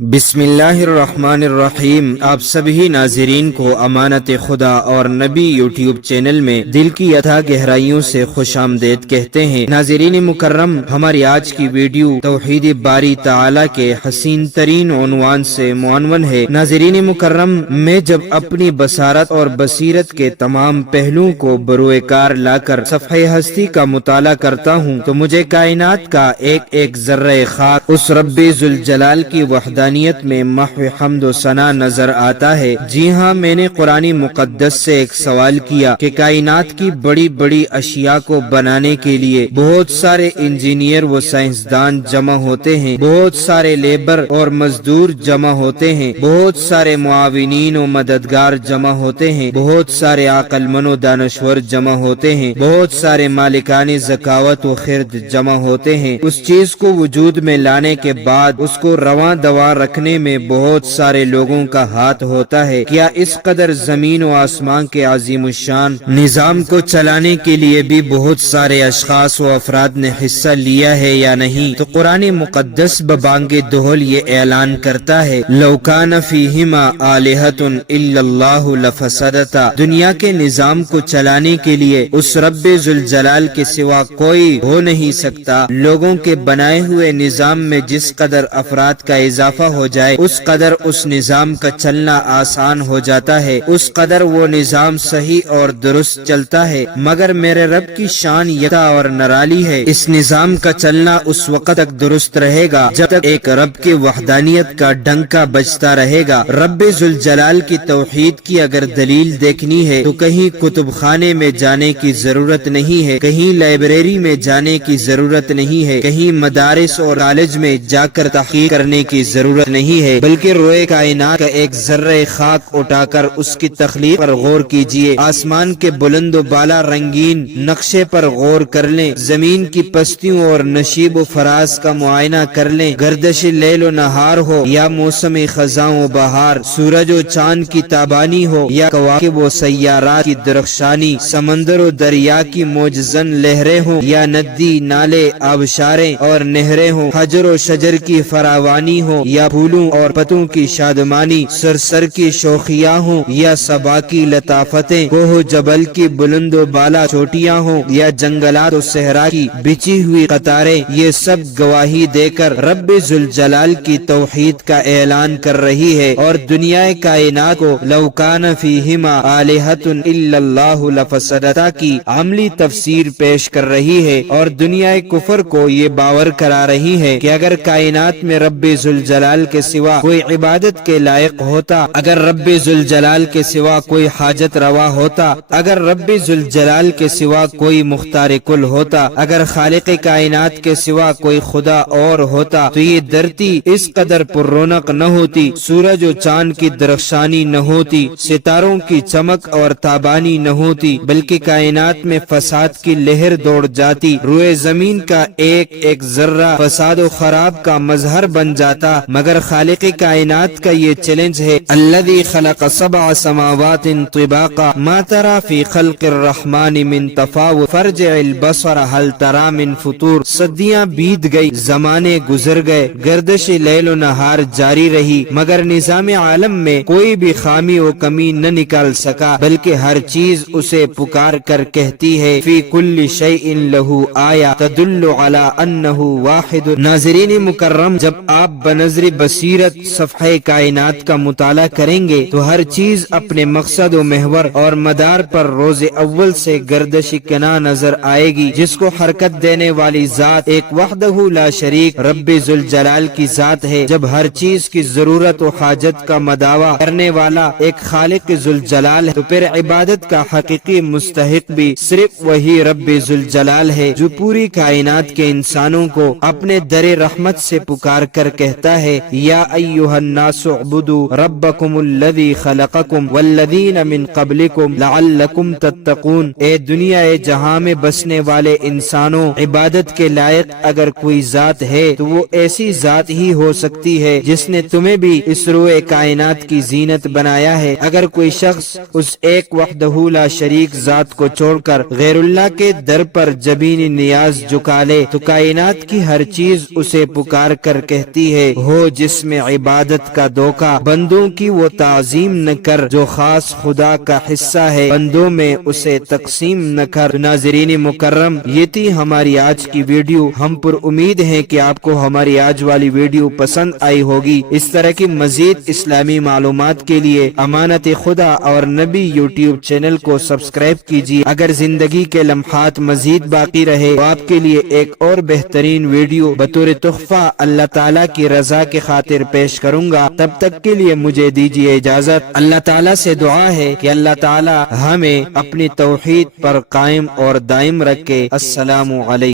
بسم اللہ الرحمن الرحیم۔ آپ سبھی ناظرین کو امانت خدا اور نبی یوٹیوب چینل میں دل کی اتھا گہرائیوں سے خوش آمدید کہتے ہیں۔ ناظرین مکرم، ہماری آج کی ویڈیو توحید باری تعالی کے حسین ترین عنوان سے معنون ہے۔ ناظرین مکرم، میں جب اپنی بصارت اور بصیرت کے تمام پہلوؤں کو بروئے کار لا کر صفحہ ہستی کا مطالعہ کرتا ہوں تو مجھے کائنات کا ایک ایک ذرہ خاک اس رب ذوالجلال کی وحدانیت میں محو حمد و ثنا نظر آتا ہے۔ جی ہاں، میں نے قرآن مقدس سے ایک سوال کیا کہ کائنات کی بڑی بڑی اشیاء کو بنانے کے لیے بہت سارے انجینئر و سائنسدان جمع ہوتے ہیں، بہت سارے لیبر اور مزدور جمع ہوتے ہیں، بہت سارے معاونین و مددگار جمع ہوتے ہیں، بہت سارے عقل مند و دانشور جمع ہوتے ہیں، بہت سارے مالکان ذکاوت و خرد جمع ہوتے ہیں۔ اس چیز کو وجود میں لانے کے بعد اس کو رواں دوا رکھنے میں بہت سارے لوگوں کا ہاتھ ہوتا ہے۔ کیا اس قدر زمین و آسمان کے عظیم الشان نظام کو چلانے کے لیے بھی بہت سارے اشخاص و افراد نے حصہ لیا ہے یا نہیں؟ تو قرآن مقدس ببانگ دہل یہ اعلان کرتا ہے، لو کان فیہما آلہۃ الا اللہ لفسدتا۔ دنیا کے نظام کو چلانے کے لیے اس رب ذوالجلال کے سوا کوئی ہو نہیں سکتا۔ لوگوں کے بنائے ہوئے نظام میں جس قدر افراد کا اضافہ ہو جائے اس قدر اس نظام کا چلنا آسان ہو جاتا ہے، اس قدر وہ نظام صحیح اور درست چلتا ہے۔ مگر میرے رب کی شان یکتا اور نرالی ہے، اس نظام کا چلنا اس وقت تک درست رہے گا جب تک ایک رب کی وحدانیت کا ڈنکا بجتا رہے گا۔ رب ذوالجلال کی توحید کی اگر دلیل دیکھنی ہے تو کہیں کتب خانے میں جانے کی ضرورت نہیں ہے، کہیں لائبریری میں جانے کی ضرورت نہیں ہے، کہیں مدارس اور کالج میں جا کر تحقیق کرنے کی ضرورت نہیں ہے، بلکہ روئے کائنات کا ایک ذرہ خاک اٹھا کر اس کی تخلیق پر غور کیجئے۔ آسمان کے بلند و بالا رنگین نقشے پر غور کر لیں، زمین کی پستیوں اور نشیب و فراز کا معائنہ کر لیں۔ گردش لیل و نہار ہو یا موسم خزاں و بہار، سورج و چاند کی تابانی ہو یا کواکب و سیارات کی درخشانی، سمندر و دریا کی موجزن لہریں ہوں یا ندی نالے آبشاریں اور نہریں ہوں، حجر و شجر کی فراوانی ہو یا پھولوں اور پتوں کی شادمانی، سرسر کی شوخیاں ہوں یا صبا کی لطافتیں، کوہ و جبل کی بلند و بالا چوٹیاں ہوں یا جنگلات و صحرا کی بچھی ہوئی قطاریں، یہ سب گواہی دے کر رب ذوالجلال کی توحید کا اعلان کر رہی ہے، اور دنیا کائنات کو لو کان فیہما آلہۃ الا اللہ لفسدتا کی عملی تفسیر پیش کر رہی ہے، اور دنیا کفر کو یہ باور کرا رہی ہے کہ اگر کائنات میں رب ذوالجلال کے سوا کوئی عبادت کے لائق ہوتا، اگر رب ذوالجلال کے سوا کوئی حاجت روا ہوتا، اگر رب ذوالجلال کے سوا کوئی مختار کل ہوتا، اگر خالق کائنات کے سوا کوئی خدا اور ہوتا تو یہ دھرتی اس قدر پر رونق نہ ہوتی، سورج و چاند کی درخشانی نہ ہوتی، ستاروں کی چمک اور تابانی نہ ہوتی، بلکہ کائنات میں فساد کی لہر دوڑ جاتی، روئے زمین کا ایک ایک ذرہ فساد و خراب کا مظہر بن جاتا۔ مگر خالق کائنات کا یہ چیلنج ہے، الذی خلق سبع سماوات طباقا ما ترى فی خلق الرحمن من تفاوت فارجع البصر هل ترى من فطور۔ صدیاں بیت گئی، زمانے گزر گئے، گردش لیل و نہار جاری رہی، مگر نظام عالم میں کوئی بھی خامی و کمی نہ نکال سکا، بلکہ ہر چیز اسے پکار کر کہتی ہے فی کل شیء لہ آیہ تدل علی انہ واحد۔ ناظرین مکرم، جب آپ بنظر بصیرت صفحہ کائنات کا مطالعہ کریں گے تو ہر چیز اپنے مقصد و محور اور مدار پر روز اول سے گردش کناں نظر آئے گی، جس کو حرکت دینے والی ذات ایک وحدہ لا شریک رب ذوالجلال کی ذات ہے۔ جب ہر چیز کی ضرورت و حاجت کا مداوا کرنے والا ایک خالق ذوالجلال ہے تو پھر عبادت کا حقیقی مستحق بھی صرف وہی رب ذوالجلال ہے، جو پوری کائنات کے انسانوں کو اپنے در رحمت سے پکار کر کہتا ہے، یا ایھا الناس اعبدوا ربکم الذی خلقکم والذین من قبلکم لعلکم تتقون۔ اے دنیا جہاں میں بسنے والے انسانوں، عبادت کے لائق اگر کوئی ذات ہے تو وہ ایسی ذات ہی ہو سکتی ہے جس نے تمہیں بھی اس روئے کائنات کی زینت بنایا ہے۔ اگر کوئی شخص اس ایک وحدہ لا شریک ذات کو چھوڑ کر غیر اللہ کے در پر جبین نیاز جھکا لے تو کائنات کی ہر چیز اسے پکار کر کہتی ہے، ہو جس میں عبادت کا دھوکہ، بندوں کی وہ تعظیم نہ کر جو خاص خدا کا حصہ ہے، بندوں میں اسے تقسیم نہ کر۔ ناظرین مکرم، یہ تھی ہماری آج کی ویڈیو۔ ہم پر امید ہے کہ آپ کو ہماری آج والی ویڈیو پسند آئی ہوگی۔ اس طرح کی مزید اسلامی معلومات کے لیے امانت خدا اور نبی یوٹیوب چینل کو سبسکرائب کیجیے۔ اگر زندگی کے لمحات مزید باقی رہے تو آپ کے لیے ایک اور بہترین ویڈیو بطور تحفہ اللہ تعالیٰ کی رضا کے خاطر پیش کروں گا۔ تب تک کے لیے مجھے دیجیے اجازت۔ اللہ تعالیٰ سے دعا ہے کہ اللہ تعالیٰ ہمیں اپنی توحید پر قائم اور دائم رکھے۔ السلام علیکم۔